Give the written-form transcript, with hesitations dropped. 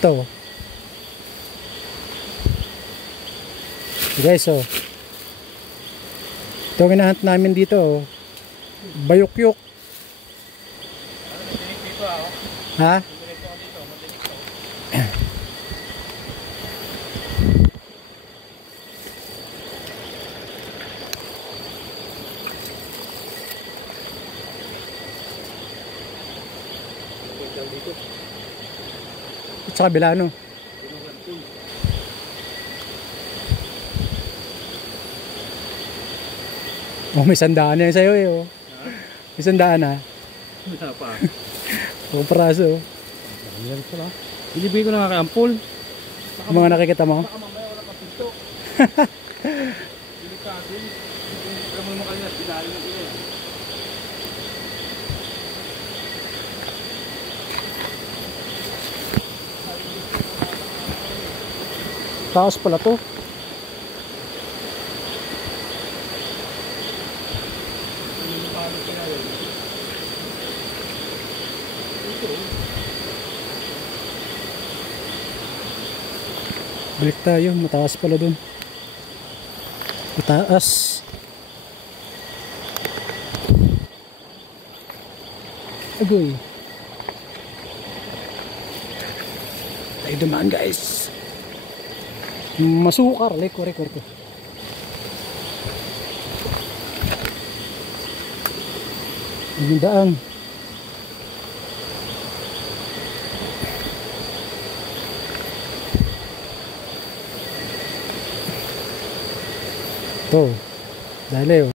Ito. Guys, oh. Ito ang hinahunt namin dito, oh. Bayukyuk. Ha? Sa kabila, no? Oh, may sandaan na yan sa'yo, eh, oh. May sandaan, ha? Wala pa. Oh, praso, oh. Meron pala. Binibigay ko na nga kay Ampol. Mga nakikita mo? Baka mamaya wala pa pinto. Delikado. Alam mo naman kanina, binali na ito. Taos pala to. Balik tayo, mataas pala dun. Mataas. Agoy. Tayo dumaan, guys. Masukar, reko. Ang daan. Ito, dali, oh.